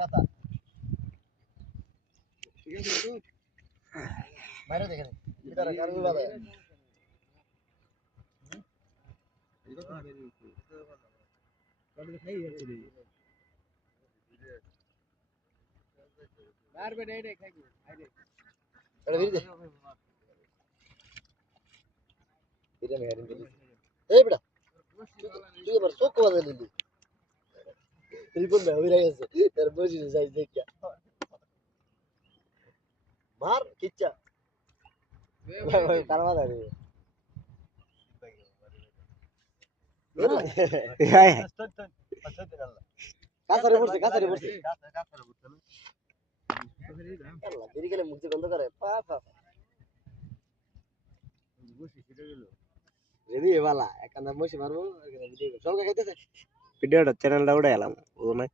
কথা ঠিক আছে তো বাইরে দেখেন ভিতরে কারণ বাবা এই কথা কত খাই যাচ্ছে রে মারবে নেই রে খাইবো আইরে আরে ভিড় দে ভিড় মেরিন দিলি এই বেটা তুই এবার চোখ বাঁধা দিলি রিপন ভাই হইরা গেছে তার বসে যাই দেখা মার কিচ্ছা কারবা দে কাছারে পড়ছে কাছারে পড়ছে কাছারে পড়ছে না আল্লাহ দেরি গেলে মুখ বন্ধ করে পা পা বসে ছিড়ে গেল রেডি বালা একান্দা বসে মারবো আর ভিডিও সরকার খাইতেছে ভিডিওটা চ্যানেলটা উড়ে এলাম ও না